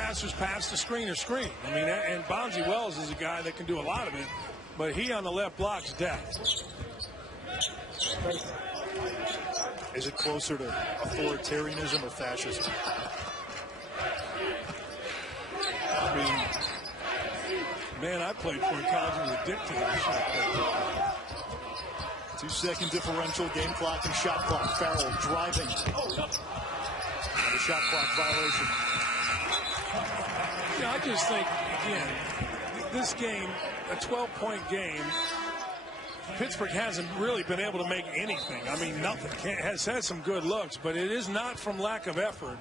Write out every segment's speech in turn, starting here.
Passers pass to screen or screen. I mean, and Bonzi Wells is a guy that can do a lot of it, but he on the left block's death. Is it closer to authoritarianism or fascism? I mean, man, I played for in college and was a dictatorship. 2-second differential, game clock and shot clock. Farrell driving. And a shot clock violation. Yeah, I just think, again, this game, a 12-point game, Pittsburgh hasn't really been able to make anything. I mean, nothing. Has had some good looks, but it is not from lack of effort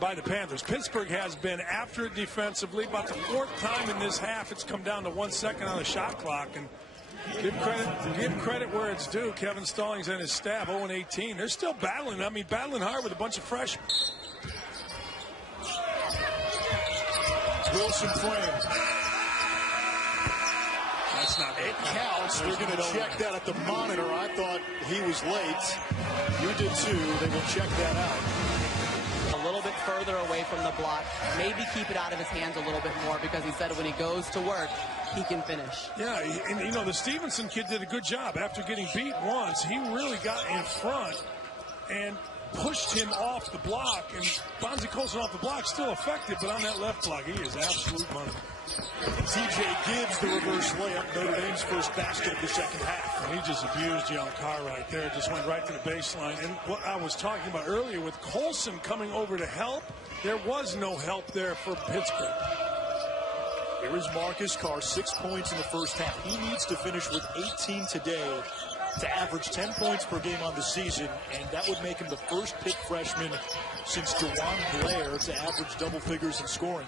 by the Panthers. Pittsburgh has been after it defensively. About the 4th time in this half, it's come down to 1 second on the shot clock. And give credit where it's due. Kevin Stallings and his staff, 0-18. They're still battling. I mean, battling hard with a bunch of freshmen. Wilson frame. That's not good. It counts. They're going to check that at the monitor. I thought he was late. You did too. They will check that out. A little bit further away from the block. Maybe keep it out of his hands a little bit more, because he said when he goes to work, he can finish. Yeah, and you know, the Stevenson kid did a good job. After getting beat once, he really got in front and pushed him off the block. And Bonzi Colson off the block, still effective, but on that left block, he is absolute money. TJ Gibbs, the reverse layup, Notre Dame's first basket of the second half. And he just abused John Carr right there. Just went right to the baseline. And what I was talking about earlier with Colson coming over to help, there was no help there for Pittsburgh. Here is Marcus Carr, 6 points in the first half. He needs to finish with 18 today to average 10 points per game on the season, and that would make him the first Pitt freshman since DeJuan Blair to average double figures in scoring.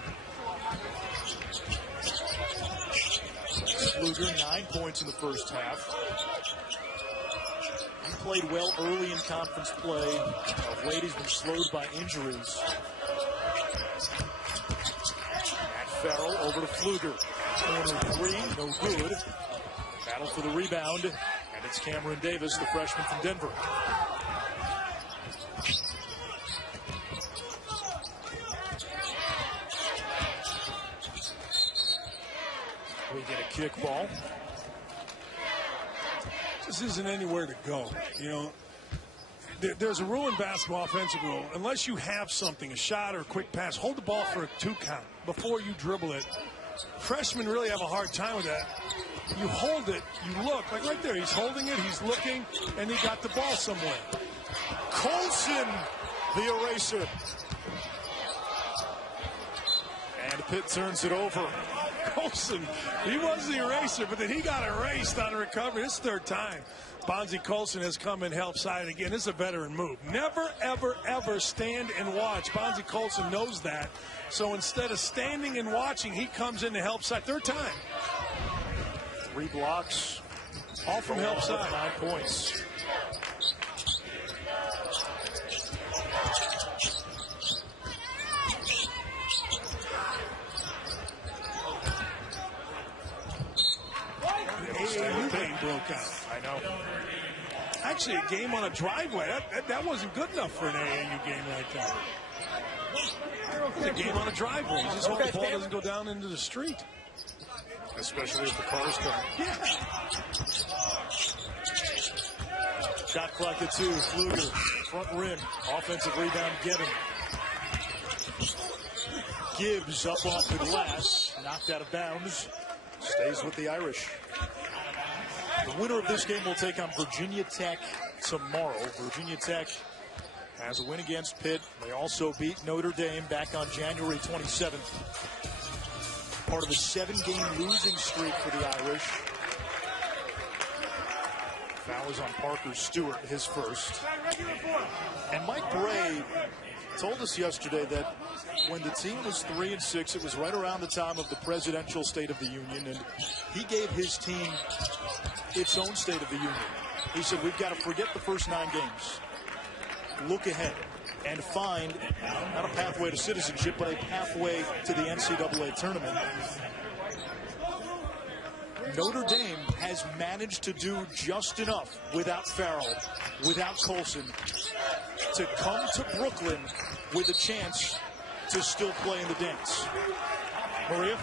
Luger, 9 points in the first half. He played well early in conference play. Of late, he's been slowed by injuries. Matt Farrell over to Pfluger. Corner 3, no good. Battle for the rebound, and it's Cameron Davis, the freshman from Denver. We get a kick ball. This isn't anywhere to go. You know, there's a rule in basketball, offensive rule. Unless you have something, a shot or a quick pass, hold the ball for a 2 count before you dribble it. Freshmen really have a hard time with that. You hold it, you look, like right there, he's holding it, he's looking, and he got the ball somewhere. Colson, the eraser. And Pitt turns it over. Colson, he was the eraser, but then he got erased on a recovery. This is 3rd time. Bonzi Colson has come and helped side again. This is a veteran move. Never, ever, ever stand and watch. Bonzi Colson knows that. So instead of standing and watching, he comes in to help side. 3rd time. 3 blocks. All from help side. 9 points. AAU game broke out. I know. Actually, a game on a driveway. That wasn't good enough for an AAU game like that. It's a game on a driveway. You just hope the ball doesn't go down into the street. Especially if the car's coming. Yeah. Shot clock at 2. Pfluger, front rim. Offensive rebound, Gibbs. Gibbs up off the glass. Knocked out of bounds. Stays with the Irish. The winner of this game will take on Virginia Tech tomorrow. Virginia Tech has a win against Pitt. They also beat Notre Dame back on January 27th. Part of a 7-game losing streak for the Irish. Foul is on Parker Stewart, his first. And Mike Bray told us yesterday that when the team was 3-6, it was right around the time of the presidential State of the Union, and he gave his team its own State of the Union. He said, we've got to forget the first 9 games. Look ahead and find not a pathway to citizenship, but a pathway to the NCAA tournament. Notre Dame has managed to do just enough without Farrell, without Colson, to come to Brooklyn with a chance to still play in the dance. Maria?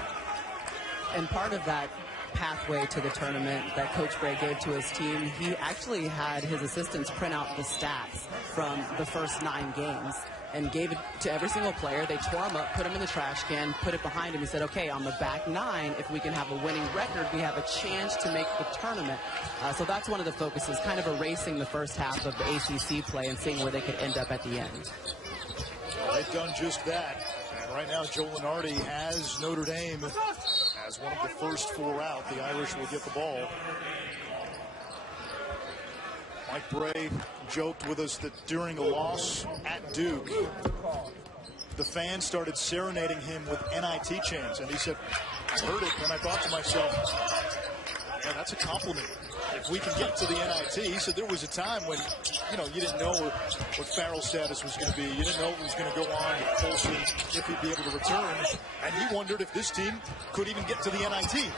And part of that pathway to the tournament that Coach Bray gave to his team, he actually had his assistants print out the stats from the first 9 games and gave it to every single player. They tore them up, put them in the trash can, put it behind him. He said, okay, on the back 9, if we can have a winning record, we have a chance to make the tournament. So that's one of the focuses, kind of erasing the first half of the ACC play and seeing where they could end up at the end. Well, they've done just that. And right now, Joe Lenardi has Notre Dame as one of the first 4 out. The Irish will get the ball. Mike Bray joked with us that during a loss at Duke, the fans started serenading him with NIT chants. And he said, I heard it, and I thought to myself, yeah, that's a compliment. If we can get to the NIT, he said there was a time when, you didn't know what Farrell's status was going to be. You didn't know what was going to go on with Colson, if he'd be able to return. And he wondered if this team could even get to the NIT.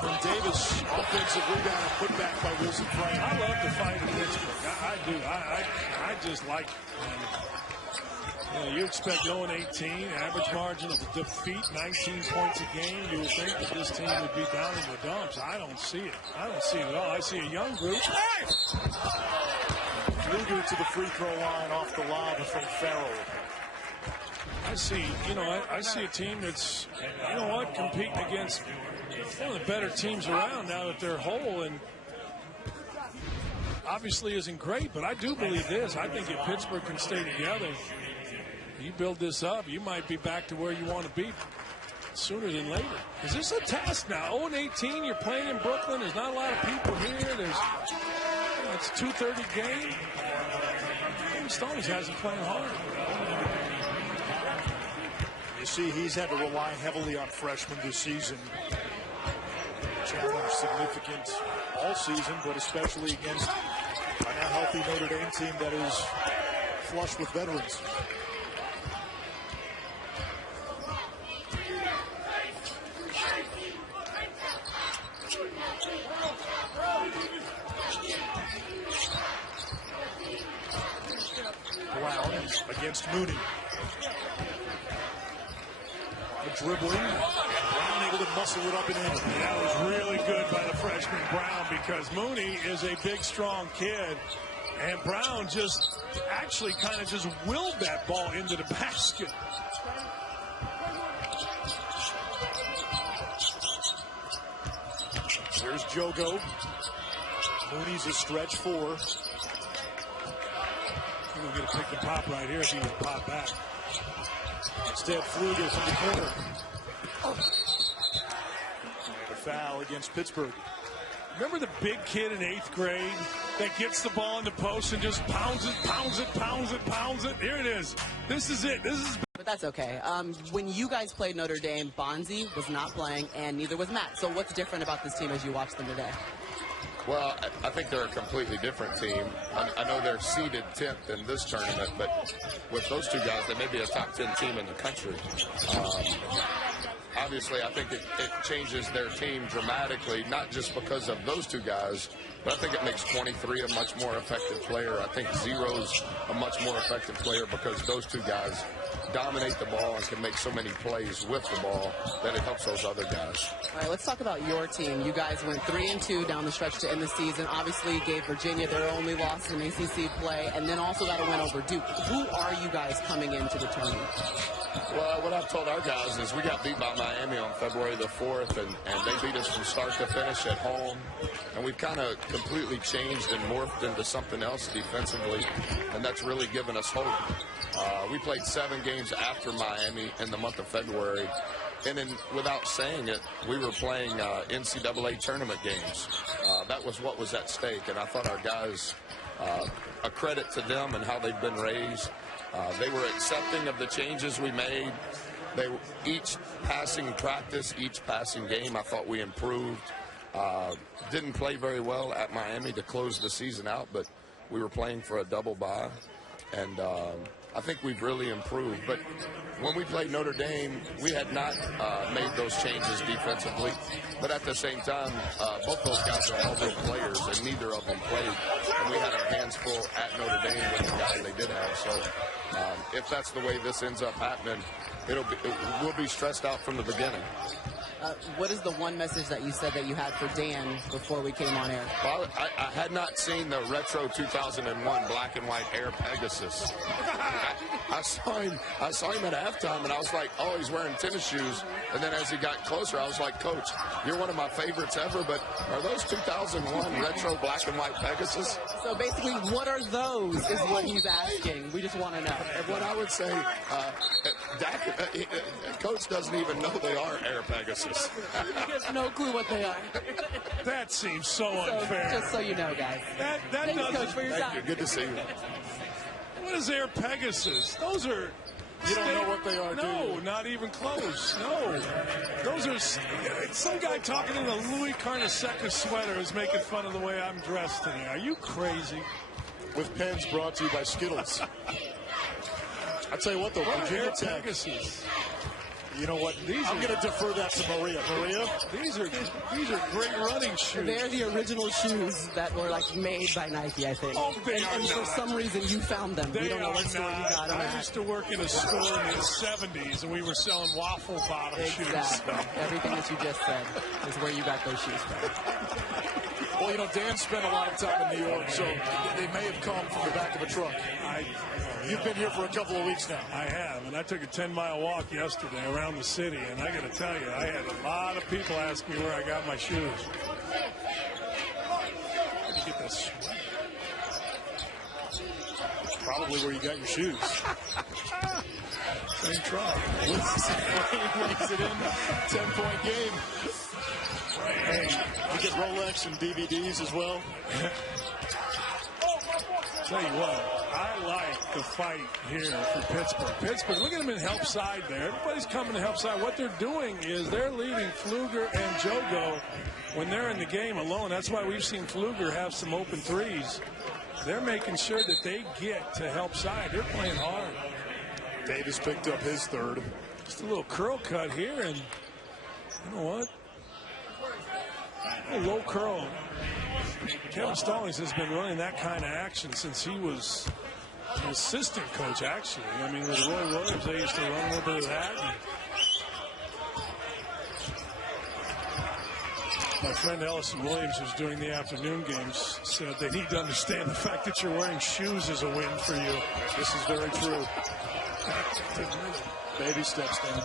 Cameron Davis, offensive rebound and put back by Wilson Frank. I love the fight in Pittsburgh. I do. I just like it. You expect 0-18, average margin of defeat, 19 points a game. You would think that this team would be down in the dumps. I don't see it. I don't see it at all. I see a young group. Luger to the free throw line off the lob from Farrell. I see, I see a team that's, competing against one of the better teams around now that they're whole, and obviously isn't great, but I do believe this. I think if Pittsburgh can stay together, you build this up, you might be back to where you want to be sooner than later. Is this a test now? 0-18, you're playing in Brooklyn. There's not a lot of people here. It's a 2:30 game. Stones hasn't played hard. You see, he's had to rely heavily on freshmen this season. Challenge significant all season, but especially against a now healthy Notre Dame team that is flush with veterans. Brown against Mooney. Dribbling. Brown able to muscle it up and in. That was really good by the freshman Brown, because Mooney is a big, strong kid. And Brown just actually kind of just willed that ball into the basket. Here's Jogo. Mooney's a stretch 4. He would get a pick and pop right here if he would pop back. Instead, Pfluger from the corner. A foul against Pittsburgh. Remember the big kid in 8th grade that gets the ball in the post and just pounds it? Here it is. This is it. But that's okay. When you guys played Notre Dame, Bonzi was not playing, and neither was Matt. So what's different about this team as you watch them today? Well, I think they're a completely different team. I know they're seeded 10th in this tournament, but with those two guys, they may be a top 10 team in the country. Obviously, I think it changes their team dramatically, not just because of those two guys, but I think it makes 23 a much more effective player. I think Zero's a much more effective player because those two guys dominate the ball and can make so many plays with the ball that it helps those other guys. All right, let's talk about your team. You guys went 3-2 down the stretch to end the season. Obviously, gave Virginia their only loss in ACC play, and then also got a win over Duke. Who are you guys coming into the tournament? Well, what I've told our guys is we got beat by Miami on February the 4th, and they beat us from start to finish at home. And we've kind of completely changed and morphed into something else defensively, and that's really given us hope. We played 7 games after Miami in the month of February, and without saying it, we were playing NCAA tournament games. That was what was at stake, and I thought our guys, a credit to them and how they've been raised. They were accepting of the changes we made. Each passing practice, each passing game, I thought we improved. Didn't play very well at Miami to close the season out, but we were playing for a double bye. And I think we've really improved. But when we played Notre Dame, we had not made those changes defensively. But at the same time, both those guys are elite players, and neither of them played. And we had our hands full at Notre Dame with the guys they did have. So if that's the way this ends up happening, we'll be stressed out from the beginning. What is the one message that you said that you had for Dan before we came on air? Well, I had not seen the retro 2001 black and white Air Pegasus. I saw him at halftime, and I was like, oh, he's wearing tennis shoes. And then as he got closer, I was like, Coach, you're one of my favorites ever, but are those 2001 retro black and white Pegasus? So basically, what are those is what he's asking. We just want to know. What I would say, Coach doesn't even know they are Air Pegasus. He has no clue what they are. That seems so unfair. Just so you know, guys. That Thanks, doesn't. Coach, for your Thank time. you. Good to see you. What is Air Pegasus? Those are. You don't know what they are, do No, you? not even close. No. Those are. Some guy talking in a Louis Carnesecca sweater is making fun of the way I'm dressed today. Are you crazy? With pens brought to you by Skittles. I tell you what, though, Virginia Air Tech. Pegasus. You know what? I'm going to defer that to Maria. Maria? These are great running shoes. They're the original shoes that were like made by Nike, I think. Oh, they are and for not. some reason you found them. They We don't know are what store you not. got them I at. used to work in a store in the 70s, and we were selling waffle bottom shoes. Exactly. Everything that you just said is where you got those shoes from. Well, you know, Dan spent a lot of time in New York, so they may have come from the back of a truck. You've been here for a couple of weeks now. I have, and I took a 10-mile walk yesterday around the city, and I got to tell you, I had a lot of people ask me where I got my shoes. Where'd you get this? Probably where you got your shoes. Same truck. Makes it in. 10-point game. Hey, you get Rolex and DVDs as well. Tell you what, I like the fight here for Pittsburgh. Pittsburgh, look at them in help side there. Everybody's coming to help side. What they're doing is they're leaving Pfluger and Jogo when they're in the game alone. That's why we've seen Pfluger have some open threes. They're making sure that they get to help side. They're playing hard. Davis picked up his third. Just a little curl cut here, and you know what? A low curl. Kevin Stallings has been running that kind of action since he was an assistant coach, actually. I mean, with Roy Williams, they used to run a little bit of that. My friend Ellison Williams, who's doing the afternoon games, said they need to understand the fact that you're wearing shoes is a win for you. This is very true. Baby steps down.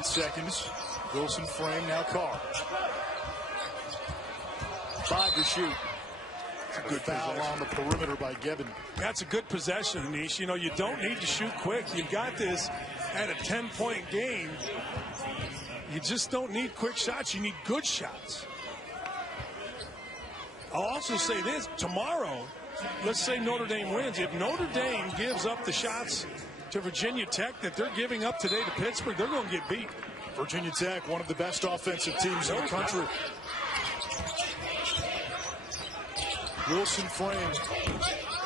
Seconds. Wilson frame, now Carr. 5 to shoot. It's a good foul on the perimeter by Gibbon. That's a good possession, Anish. You know, you don't need to shoot quick. You've got this at a 10-point game. You just don't need quick shots. You need good shots. I'll also say this. Tomorrow, let's say Notre Dame wins. If Notre Dame gives up the shots to Virginia Tech that they're giving up today to Pittsburgh, they're going to get beat. Virginia Tech, one of the best offensive teams in the country. Wilson frame,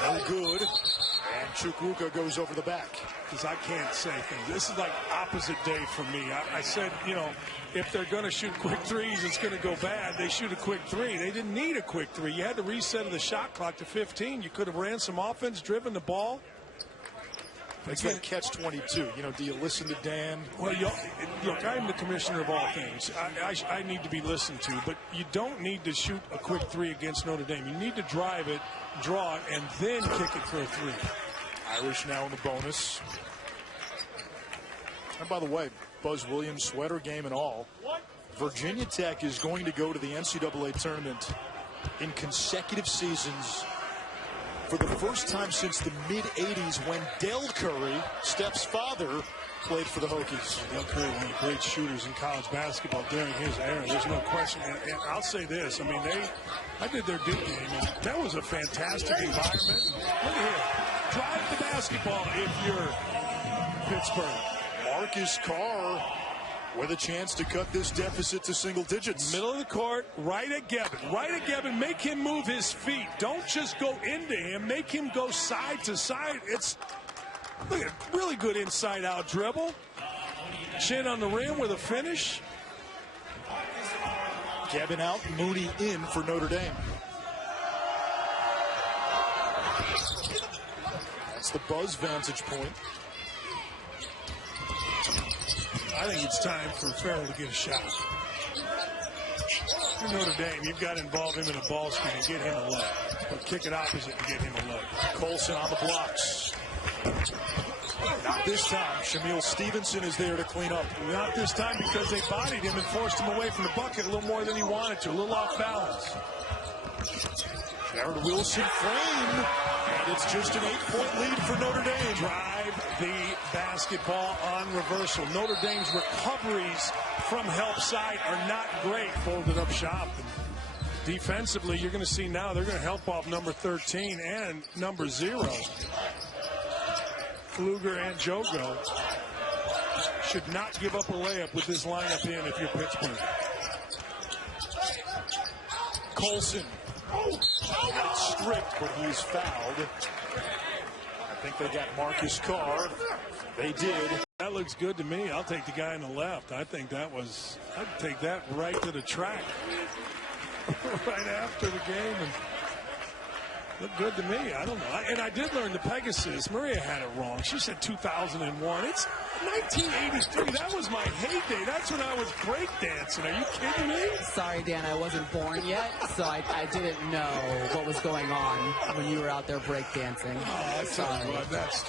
no good. And Chukwuka goes over the back. Because I can't say things. This is like opposite day for me. I said, you know, if they're going to shoot quick threes, it's going to go bad. They shoot a quick three. They didn't need a quick three. You had to reset the shot clock to 15. You could have ran some offense, driven the ball. It's that catch-22. You know, do you listen to Dan? Well, look, I'm the commissioner of all things. I need to be listened to, but you don't need to shoot a quick three against Notre Dame. You need to drive it, draw it, and then kick it for a three. Irish now in the bonus. And by the way, Buzz Williams sweater game and all, Virginia Tech is going to go to the NCAA tournament in consecutive seasons for the first time since the mid-'80s when Del Curry, Steph's father, played for the Hokies. Del Curry, one of the great shooters in college basketball during his era. There's no question. And I'll say this. I mean, I did their Duke game, and that was a fantastic environment. Look at here. Drive the basketball if you're Pittsburgh. Marcus Carr with a chance to cut this deficit to single digits. Middle of the court, right at Gevin. Right at Gevin. Make him move his feet. Don't just go into him. Make him go side to side. It's look at really good inside-out dribble. Chin on the rim with a finish. Gevin out, Mooney in for Notre Dame. That's the Buzz vantage point. I think it's time for Farrell to get a shot. For Notre Dame, you've got to involve him in a ball screen and get him a look. Or kick it opposite and get him a look. Colson on the blocks. Not this time. Shamil Stevenson is there to clean up. Not this time because they bodied him and forced him away from the bucket a little more than he wanted to. A little off balance. Jared Wilson frame. And it's just an 8-point lead for Notre Dame. Drive the basketball on reversal. Notre Dame's recoveries from help side are not great. Folded up shop. And defensively, you're going to see now they're going to help off number 13 and number 0. Pfluger and Jogo should not give up a layup with this lineup in if you're Pittsburgh. Colson. Not stripped, but he's fouled. I think they got Marcus Carr. They did. That looks good to me. I'll take the guy on the left. I think that was, I'd take that right to the track. Right after the game. And looked good to me. I don't know. And I did learn the Pegasus. Maria had it wrong. She said 2001. It's 1983. That was my heyday. That's when I was breakdancing. Are you kidding me? Sorry, Dan, I wasn't born yet, so I didn't know what was going on when you were out there breakdancing. Oh, I tell you what, that's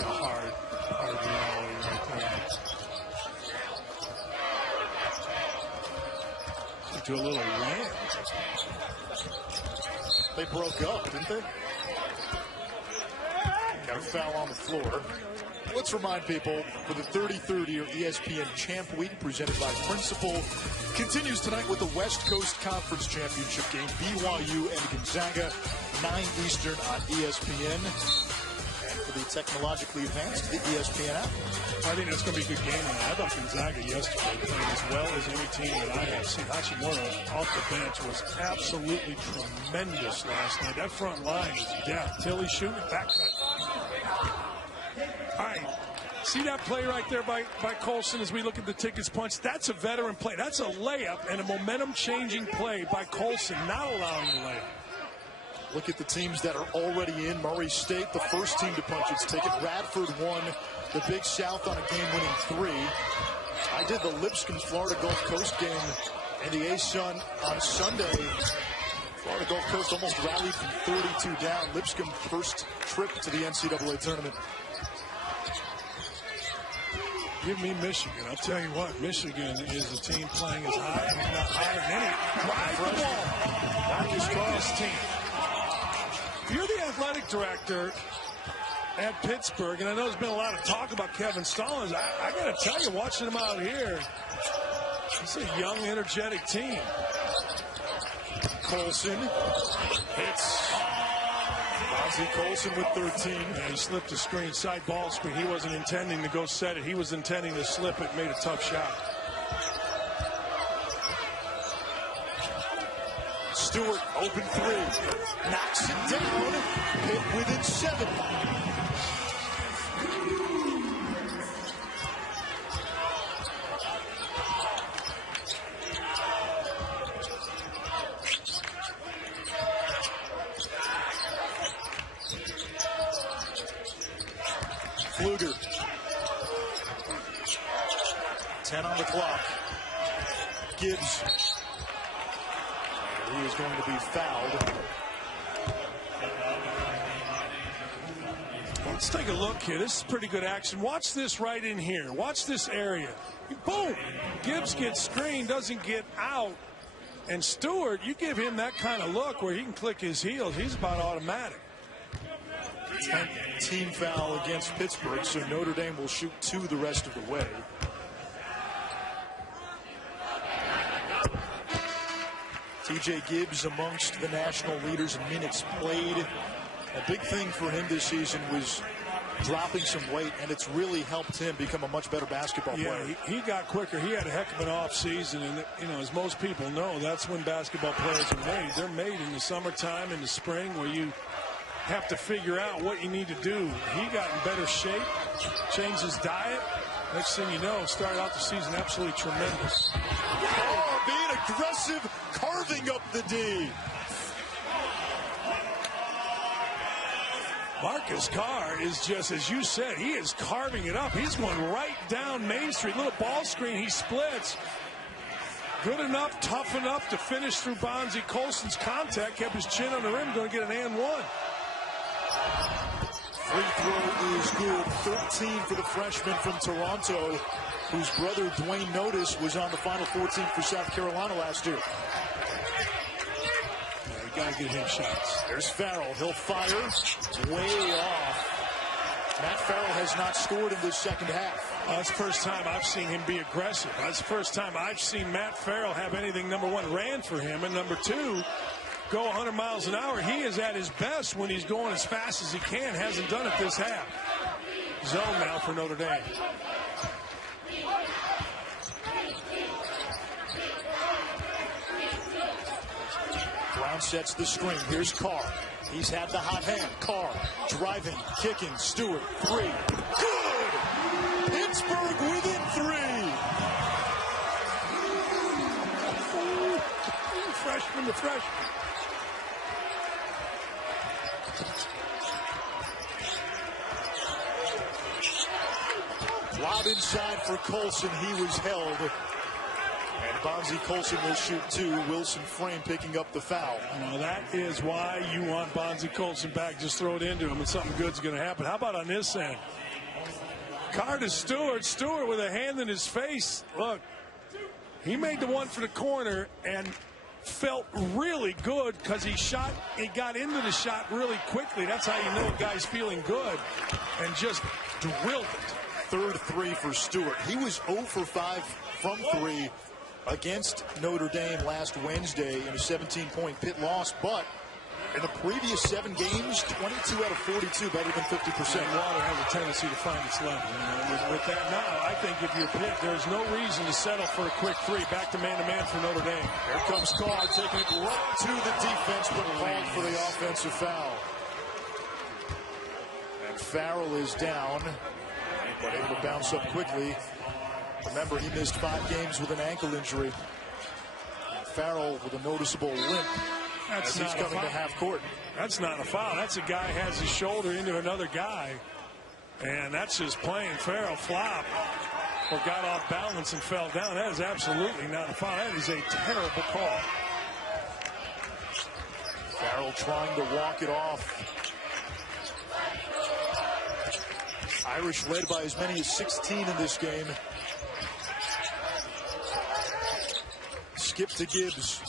a hard reality right there. To a little lamb. They broke up, didn't they? Got a foul on the floor. Let's remind people, for the 33rd year ESPN Champ Week presented by Principal continues tonight with the West Coast Conference Championship game, BYU and Gonzaga, 9 Eastern on ESPN. And for the technologically advanced, the ESPN app. I think that's going to be a good game. I thought Gonzaga yesterday played as well as any team that I have seen. Hachimura off the bench was absolutely tremendous last night. That front line is depth. Tilly shooting, back cut. All right. See that play right there by Colson as we look at the tickets punch? That's a veteran play. That's a layup and a momentum-changing play by Colson, not allowing the layup. Look at the teams that are already in. Murray State, the first team to punch its ticket. Radford won the Big South on a game-winning 3. I did the Lipscomb Florida Gulf Coast game and the A-Sun on Sunday. Florida Gulf Coast almost rallied from 32 down. Lipscomb first trip to the NCAA tournament. Give me Michigan. I'll tell you what, Michigan is a team playing as high, if not higher than any. Drive the ball. Marcus Carr's team. You're the athletic director at Pittsburgh, and I know there's been a lot of talk about Kevin Stallings. I got to tell you, watching him out here, it's a young, energetic team. Colson hits. Ozzie Colson with 13. Yeah, he slipped a screen, side ball screen. He wasn't intending to go set it. He was intending to slip it, made a tough shot. Stewart, open 3. Knocks it down. Pitt within 7. Pfluger. 10 on the clock. Gibbs. He is going to be fouled. Let's take a look here. This is pretty good action. Watch this right in here. Watch this area. Boom. Gibbs gets screened, doesn't get out. And Stewart, you give him that kind of look where he can click his heels, he's about automatic. 10th team foul against Pittsburgh, so Notre Dame will shoot 2 the rest of the way. TJ Gibbs amongst the national leaders in minutes played. A big thing for him this season was dropping some weight, and it's really helped him become a much better basketball player. Yeah, he got quicker. He had a heck of an off season, and as most people know, that's when basketball players are made. They're made in the summertime, in the spring, where you have to figure out what you need to do. He got in better shape, changed his diet. Next thing you know, started out the season absolutely tremendous. Oh, being aggressive, carving up the D. Marcus Carr is just, as you said, he is carving it up. He's going right down Main Street. Little ball screen, he splits. Good enough, tough enough to finish through Bonzie Colson's contact. Kept his chin on the rim, going to get an and one. Free throw is good. 13 for the freshman from Toronto, whose brother Dwayne Notice was on the Final 14 for South Carolina last year. Got to get him shots. There's Farrell. He'll fire. Way off. Matt Farrell has not scored in this second half. That's the first time I've seen him be aggressive. That's the first time I've seen Matt Farrell have anything, number one, ran for him, and number two, go 100 miles an hour. He is at his best when he's going as fast as he can. Hasn't done it this half. Zone now for Notre Dame. Brown sets the screen. Here's Carr. He's had the hot hand. Carr driving, kicking. Stewart, three. Good! Pittsburgh within three. Freshman to freshman. Lob inside for Colson. He was held. And Bonzie Colson will shoot two. Wilson Frame picking up the foul. Well, that is why you want Bonzie Colson back. Just throw it into him and something good's going to happen. How about on this end? Carr to Stewart. Stewart with a hand in his face. Look, he made the one for the corner and felt really good because he got into the shot really quickly. That's how you know a guy's feeling good, and just drilled it. Third three for Stewart. He was 0 for 5 from three against Notre Dame last Wednesday in a 17-point Pitt loss, but in the previous 7 games, 22 out of 42, better than 50%. Water has a tendency to find its level. With that now, I think if you're Pitt, there's no reason to settle for a quick three. Back to man-to-man for Notre Dame. Here comes Carr, taking it right to the defense, but called for the offensive foul. And Farrell is down, but able to bounce up quickly. Remember, he missed 5 games with an ankle injury. And Farrell with a noticeable limp as he's coming to half court. That's not a foul. That's a guy has his shoulder into another guy. And that's just playing. Farrell flopped or got off balance and fell down. That is absolutely not a foul. That is a terrible call. Farrell trying to walk it off. Irish led by as many as 16 in this game. Skip to Gibbs.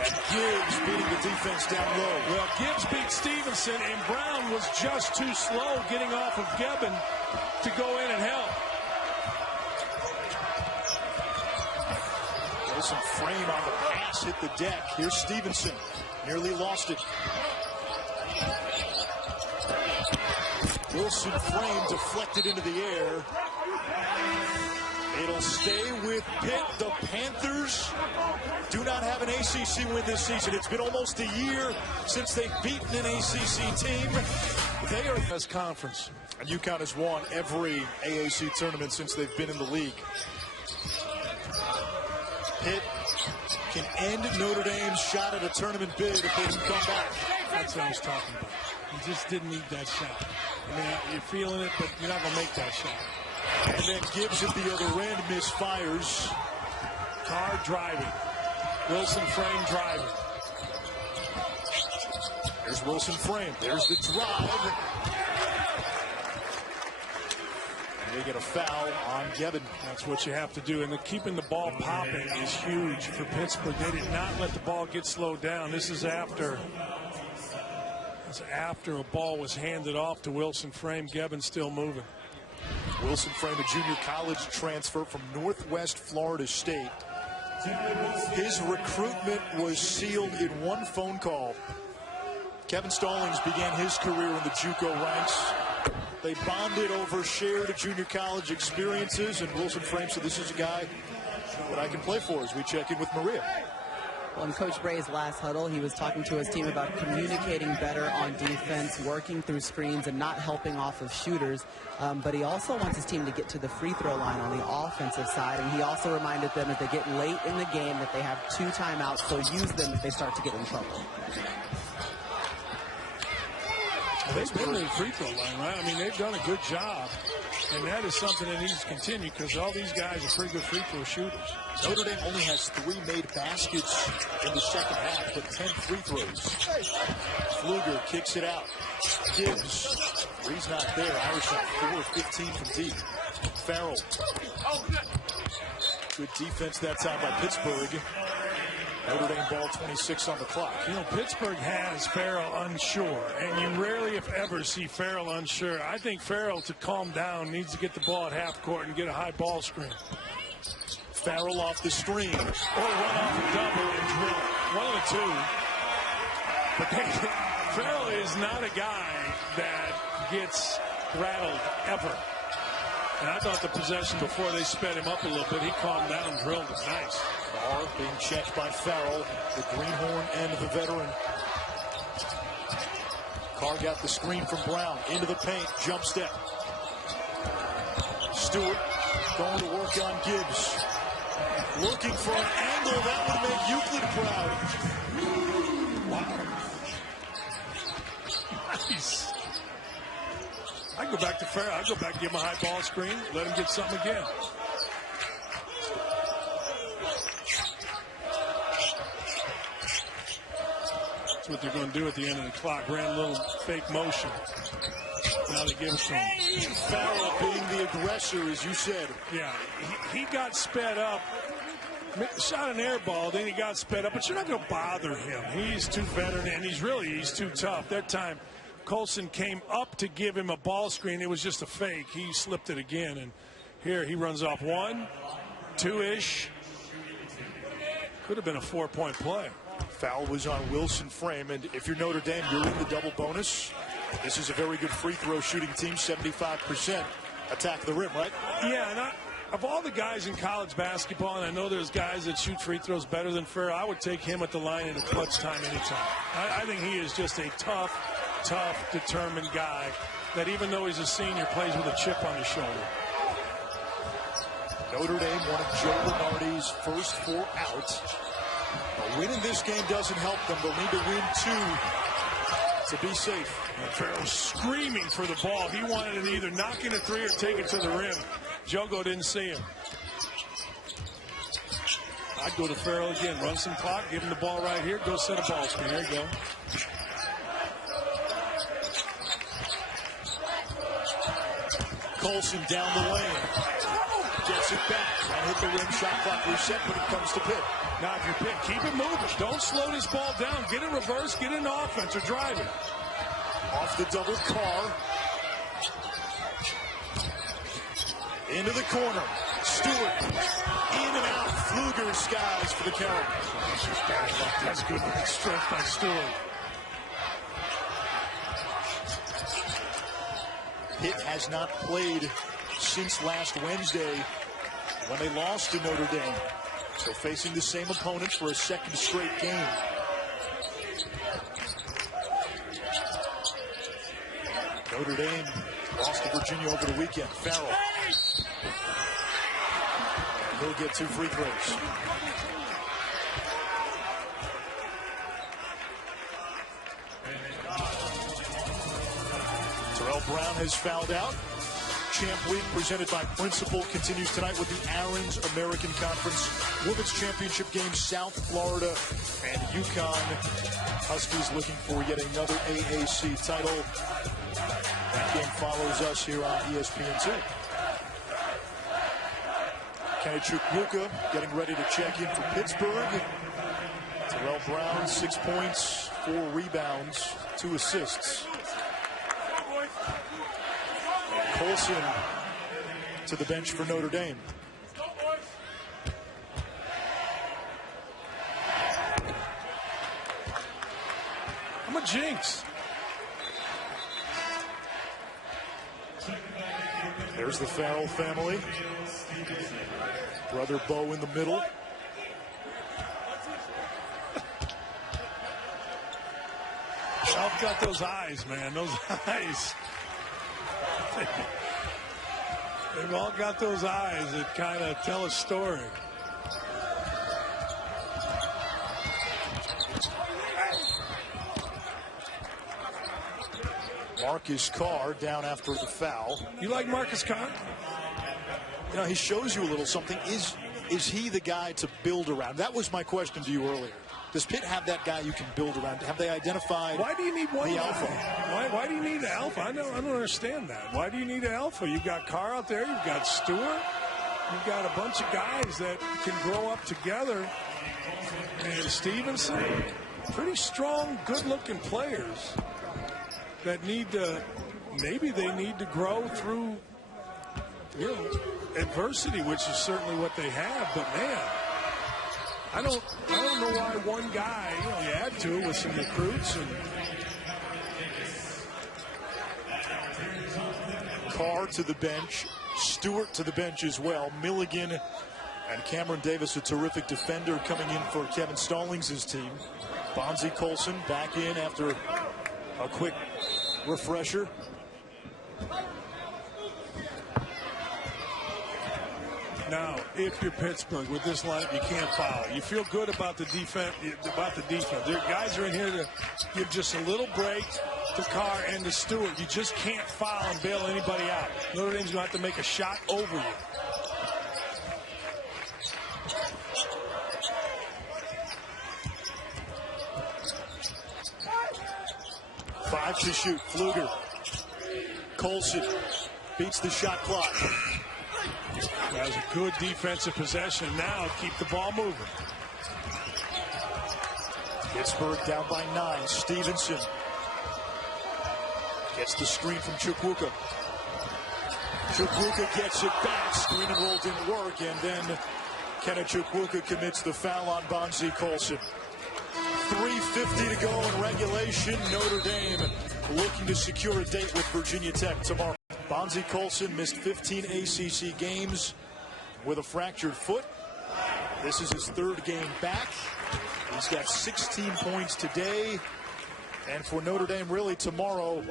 And Gibbs beating the defense down low. Well, Gibbs beat Stevenson, and Brown was just too slow getting off of Gebbin to go in and help. Wilson Frame on the pass, hit the deck. Here's Stevenson. Nearly lost it. Wilson Frame deflected into the air. It'll stay with Pitt. The Panthers do not have an ACC win this season. It's been almost a year since they've beaten an ACC team. They are best conference. And UConn has won every AAC tournament since they've been in the league. Pitt can end Notre Dame's shot at a tournament bid if they can come back. That's what I was talking about. You just didn't need that shot. I mean, you're feeling it, but you're not going to make that shot. And then Gibbs at the other end misfires. Carr driving. Wilson Frame driving. There's Wilson Frame. There's the drive. And they get a foul on Gebbin. That's what you have to do. And keeping the ball popping is huge for Pittsburgh. They did not let the ball get slowed down. This is after a ball was handed off to Wilson Frame. Gebbin still moving. Wilson Frame, a junior college transfer from Northwest Florida State. His recruitment was sealed in one phone call. Kevin Stallings began his career in the JUCO ranks. They bonded over shared junior college experiences, and Wilson Frame said, this is a guy that I can play for as we check in with Maria. Well, in Coach Bray's last huddle, he was talking to his team about communicating better on defense, working through screens, and not helping off of shooters. But he also wants his team to get to the free throw line on the offensive side. And he also reminded them as they get late in the game that they have 2 timeouts, so use them if they start to get in trouble. They've been to the free throw line, right? I mean, they've done a good job. And that is something that needs to continue because all these guys are pretty good free throw shooters. Notre Dame only has 3 made baskets in the second half, but 10 free throws. Pfluger kicks it out. Gibbs, he's not there. Irish at 4 of 15 from deep. Farrell. Good defense that time by Pittsburgh. Notre Dame ball 26 on the clock. You know, Pittsburgh has Farrell unsure, and you rarely, if ever, see Farrell unsure. I think Farrell, to calm down, needs to get the ball at half court and get a high ball screen. Farrell off the screen. Or run off a double and drill. One of the two. But Farrell is not a guy that gets rattled ever. And I thought the possession before they sped him up a little bit, he calmed down and drilled it nice. Barr being checked by Farrell, the greenhorn and the veteran. Carr got the screen from Brown into the paint, jump step. Stewart going to work on Gibbs. Looking for an angle that would make Euclid proud. Wow. Nice. I go back to Farrell. I go back and give him a high ball screen, let him get something again. That's what they're going to do at the end of the clock. Ran a little fake motion. Now they give it to him. Farrell being the aggressor, as you said. Yeah, he got sped up. Shot an air ball, then he got sped up, but you're not going to bother him. He's too veteran, and he's too tough. That time, Colson came up to give him a ball screen. It was just a fake. He slipped it again, and here he runs off 1, 2-ish. Could have been a 4-point play. Foul was on Wilson Frame, and if you're Notre Dame, you're in the double bonus. This is a very good free throw shooting team, 75%. Attack the rim, right? Yeah, and of all the guys in college basketball, and I know there's guys that shoot free throws better than Farrell, I would take him at the line in a clutch time anytime. I think he is just a tough, determined guy that even though he's a senior, plays with a chip on his shoulder. Notre Dame, one of Joe Lunardi's first 4 out. A win in this game doesn't help them. They'll need to win 2 to be safe. And Farrell's screaming for the ball. He wanted it either knock in a 3 or take it to the rim. Jogo didn't see him. I'd go to Farrell again. Run some clock. Give him the ball right here. Go set a ball screen. There you go. Colson down the lane. Gets it back. And hit the rim. Shot clock reset, but it comes to Pitt. Now, if you're Pitt, keep it moving. Don't slow this ball down. Get in reverse. Get in offense or drive it. Off the double Carr. Into the corner. Stewart. In and out. Pfluger skies for the count. That's good strength by Stewart. Pitt has not played since last Wednesday when they lost to Notre Dame. So facing the same opponent for a second straight game. Notre Dame lost to Virginia over the weekend. Farrell. He'll get 2 free throws. Terrell Brown has fouled out. Champ Week presented by Principal continues tonight with the Aaron's American Conference Women's Championship game. South Florida and UConn. Huskies looking for yet another AAC title. That game follows us here on ESPN2. Kenny getting ready to check in for Pittsburgh. Terrell Brown, 6 points, 4 rebounds, 2 assists. Colson to the bench for Notre Dame. I'm a jinx. There's the Farrell family. Brother Bo in the middle. I've got those eyes, man. Those eyes. They've all got those eyes that kind of tell a story. Marcus Carr down after the foul. You like Marcus Carr? You know, he shows you a little something. Is he the guy to build around? That was my question to you earlier. Does Pitt have that guy you can build around? Have they identified? Why do you need one the guy? alpha? Why do you need an alpha? I don't understand that. Why do you need an alpha? You've got Carr out there. You've got Stewart. You've got a bunch of guys that can grow up together. And Stevenson, pretty strong, good-looking players that need to, maybe they need to grow through, you know, adversity, which is certainly what they have. But man, I don't know why one guy, you know, you add to it with some recruits. And Carr to the bench, Stewart to the bench as well. Milligan and Cameron Davis, a terrific defender, coming in for Kevin Stallings' team. Bonzie Colson back in after a quick refresher. now, if you're Pittsburgh with this lineup, you can't foul. You feel good about the defense. Their guys are in here to give just a little break to Carr and to Stewart. You just can't foul and bail anybody out. Notre Dame's going to have to make a shot over you. Five to shoot. Pfluger. Colson beats the shot clock. That was a good defensive possession. Now keep the ball moving. Pittsburgh down by 9. Stevenson gets the screen from Chukwuka. Chukwuka gets it back. Screen and roll didn't work, and then Kenneth Chukwuka commits the foul on Bonzie Colson. 3:50 to go in regulation. Notre Dame looking to secure a date with Virginia Tech tomorrow. Bonzie Colson missed 15 ACC games with a fractured foot. This is his third game back. He's got 16 points today. And for Notre Dame, really tomorrow,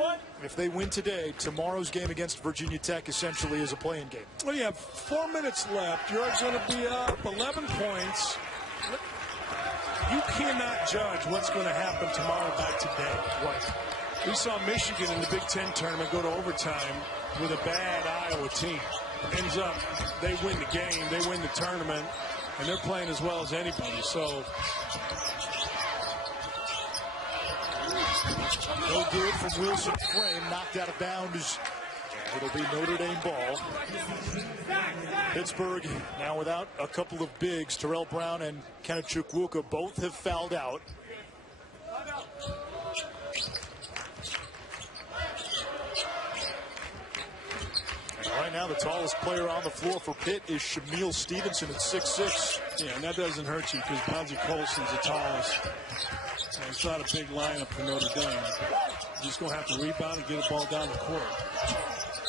if they win today, tomorrow's game against Virginia Tech essentially is a play-in game. Well, you have 4 minutes left. You're going to be up 11 points. You cannot judge what's going to happen tomorrow by today. Right. We saw Michigan in the Big Ten tournament go to overtime with a bad Iowa team. Ends up, they win the game, they win the tournament, and they're playing as well as anybody. So, no good from Wilson Frame, knocked out of bounds. It'll be Notre Dame ball. Pittsburgh now without a couple of bigs. Terrell Brown and Kenneth Chukwuka both have fouled out. Right now, the tallest player on the floor for Pitt is Shamil Stevenson at 6'6". yeah, and that doesn't hurt you because Bonzie Colson's the tallest. And it's not a big lineup for Notre Dame. You're just going to have to rebound and get a ball down the court.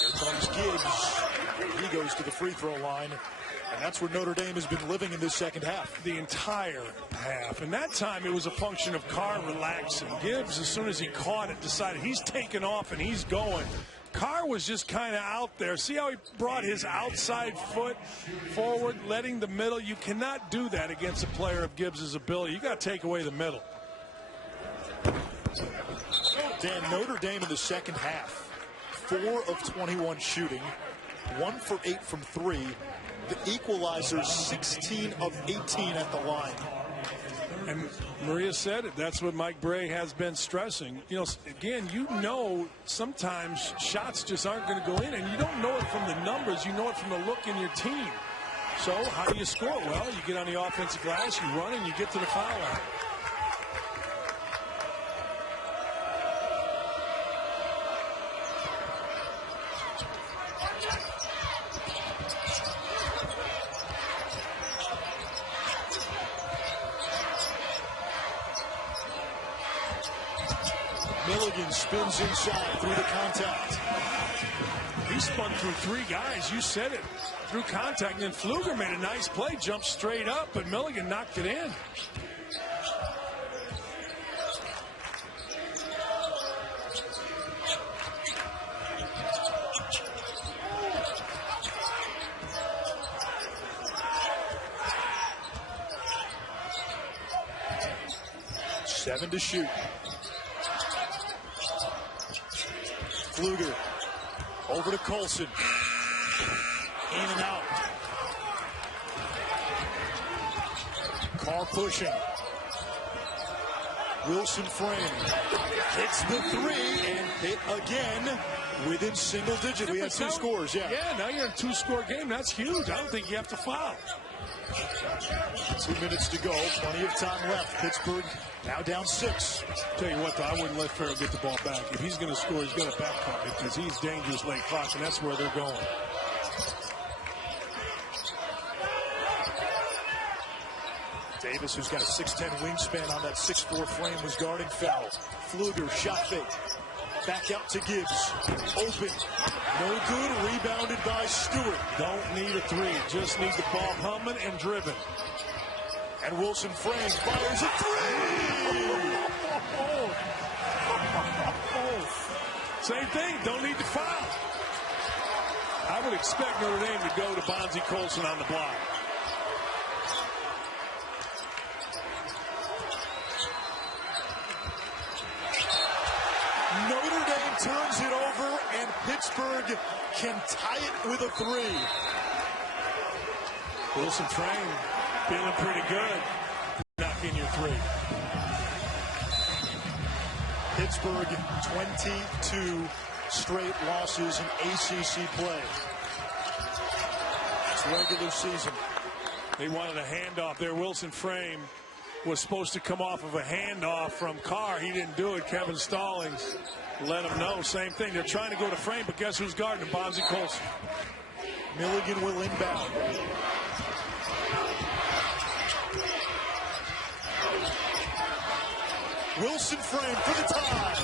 Here comes Gibbs. He goes to the free throw line. And that's where Notre Dame has been living in this second half. The entire half. And that time it was a function of Carr relaxing. Gibbs, as soon as he caught it, decided he's taking off and he's going. Carr was just kind of out there. See how he brought his outside foot forward, letting the middle. You cannot do that against a player of Gibbs' ability. You got to take away the middle. Dan, Notre Dame in the second half, 4 of 21 shooting, 1 for 8 from 3. The equalizer, 16 of 18 at the line. And Maria said it. That's what Mike Bray has been stressing. You know, again, sometimes shots just aren't going to go in, and you don't know it from the numbers. You know it from the look in your team. So how do you score? Well, you get on the offensive glass, you run, and you get to the foul line. Milligan spins inside through the contact. He spun through 3 guys. You said it. Through contact. And then Pfluger made a nice play. Jumped straight up, but Milligan knocked it in. Seven to shoot. Pfluger over to Colson. In and out. Carr pushing. Wilson frame. Hits the 3 and hit again within single digit. We have 2 scores, yeah. Yeah, now you're in a 2-score game. That's huge. I don't think you have to foul. 2 minutes to go. Plenty of time left. Pittsburgh now down 6. Tell you what, though, I wouldn't let Farrell get the ball back. If he's going to score, he's got to back cut because he's dangerous late clock, and that's where they're going. Davis, who's got a 6'10 wingspan on that 6'4 frame, was guarding foul. Pfluger, shot fake. Back out to Gibbs. Open. No good. Rebounded by Stewart. Don't need a 3. Just need the ball humming and driven. And Wilson frames, fires a 3! Same thing. Don't need the foul. I would expect Notre Dame to go to Bonzie Colson on the block. Notre Dame turns it over, and Pittsburgh can tie it with a 3. Wilson frame, feeling pretty good. Knock in your 3. Pittsburgh, 22 straight losses in ACC play. It's regular season. They wanted a handoff there. Wilson frame was supposed to come off of a handoff from Carr. He didn't do it. Kevin Stallings let him know. Same thing. They're trying to go to frame, but guess who's guarding him? Bonzie Colson. Milligan will inbound. Wilson frame for the tie.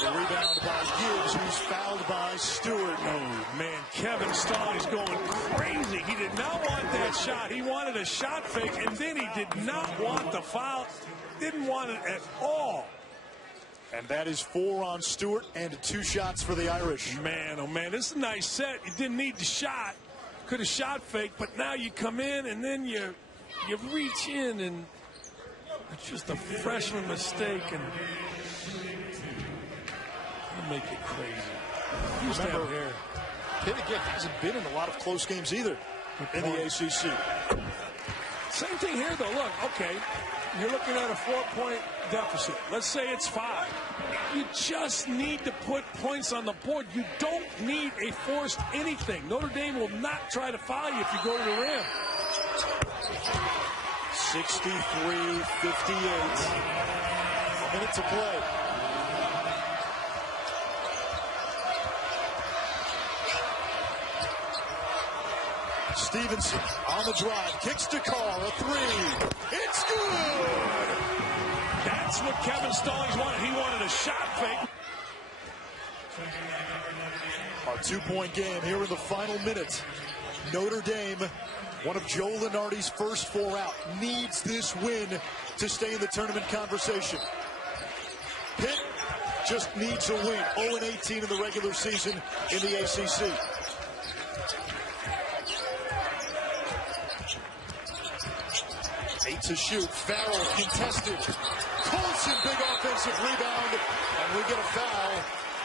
The rebound by Gibbs, who's fouled by Stewart. Oh, man, Kevin Stallings going crazy. He did not want that shot. He wanted a shot fake, and then he did not want the foul. Didn't want it at all. And that is 4 on Stewart and 2 shots for the Irish. Man, oh, man, this is a nice set. You didn't need the shot. Could have shot fake, but now you come in, and then you reach in, and it's just a freshman mistake, and make it crazy. Remember, Pitt again hasn't been in a lot of close games either in the ACC. Same thing here, though. Look, okay, you're looking at a 4-point deficit. Let's say it's 5. You just need to put points on the board. You don't need a forced anything. Notre Dame will not try to foul you if you go to the rim. 63-58. A minute to play. Stevenson on the drive, kicks to Carr, a 3. It's good! That's what Kevin Stallings wanted. He wanted a shot fake. Our 2-point game here in the final minute. Notre Dame, one of Joe Lunardi's first 4 out, needs this win to stay in the tournament conversation. Pitt just needs a win. 0-18 in the regular season in the ACC. To shoot. Farrell contested. Colson, big offensive rebound, and we get a foul,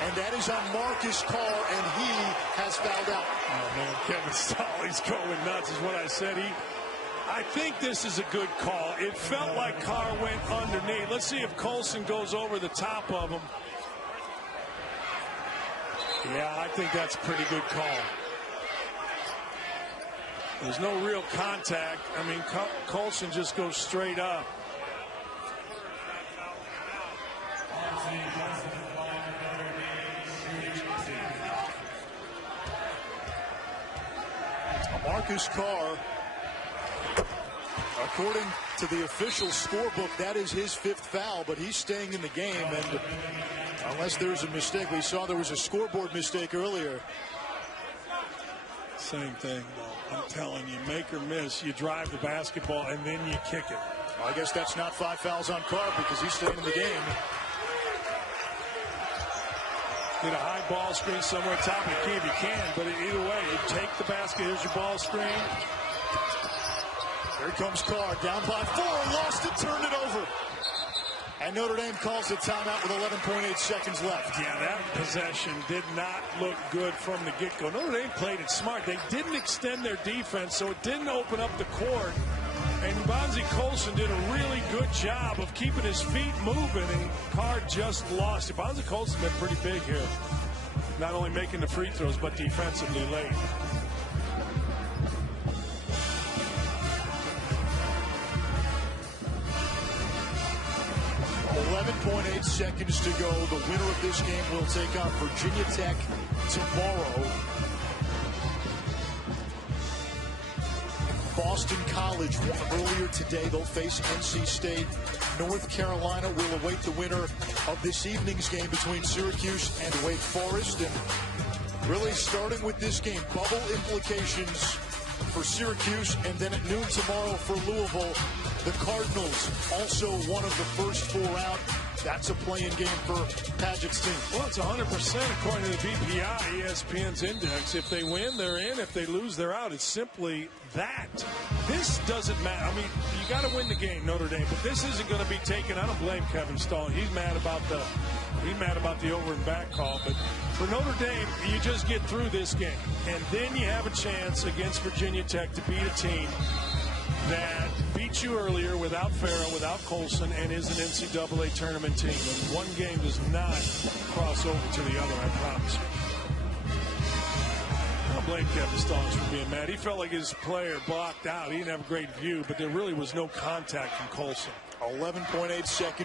and that is on Marcus Carr, and he has fouled out. Oh man, Kevin Stallings going nuts is what I said. I think this is a good call. It felt like Carr went underneath. Let's see if Colson goes over the top of him. Yeah, I think that's a pretty good call. There's no real contact. I mean, Colson just goes straight up. Marcus Carr. According to the official scorebook, that is his 5th foul, but he's staying in the game. And unless there's a mistake, we saw there was a scoreboard mistake earlier. Same thing, though. I'm telling you, make or miss, you drive the basketball and then you kick it. Well, I guess that's not 5 fouls on Carr because he's staying in the game. Get a high ball screen somewhere top of the key if you can, but either way, you take the basket, here's your ball screen. Here comes Carr, down by 4, lost it, turned it over. And Notre Dame calls a timeout with 11.8 seconds left. Yeah, that possession did not look good from the get-go. Notre Dame played it smart. They didn't extend their defense, so it didn't open up the court. And Bonzie Colson did a really good job of keeping his feet moving, and Carr just lost it. Bonzie Colson been pretty big here, not only making the free throws, but defensively late. 11.8 seconds to go. The winner of this game will take on Virginia Tech tomorrow. Boston College won earlier today. They'll face NC State. North Carolina will await the winner of this evening's game between Syracuse and Wake Forest. And really starting with this game, bubble implications for Syracuse, and then at noon tomorrow for Louisville. The Cardinals also one of the first 4 out. That's a play-in game for Padgett's team. Well, it's 100% according to the BPI, ESPN's index. If they win, they're in. If they lose, they're out. It's simply that. This doesn't matter. I mean, you got to win the game, Notre Dame, but this isn't going to be taken. I don't blame Kevin Stallings. He's mad about the over and back call. But for Notre Dame, you just get through this game, and then you have a chance against Virginia Tech to beat a team that beat you earlier without Farrell, without Colson, and is an NCAA tournament team. And one game does not cross over to the other, I promise you. I don't blame Kevin Stallings for being mad. He felt like his player blocked out. He didn't have a great view, but there really was no contact from Colson. 11.8 seconds.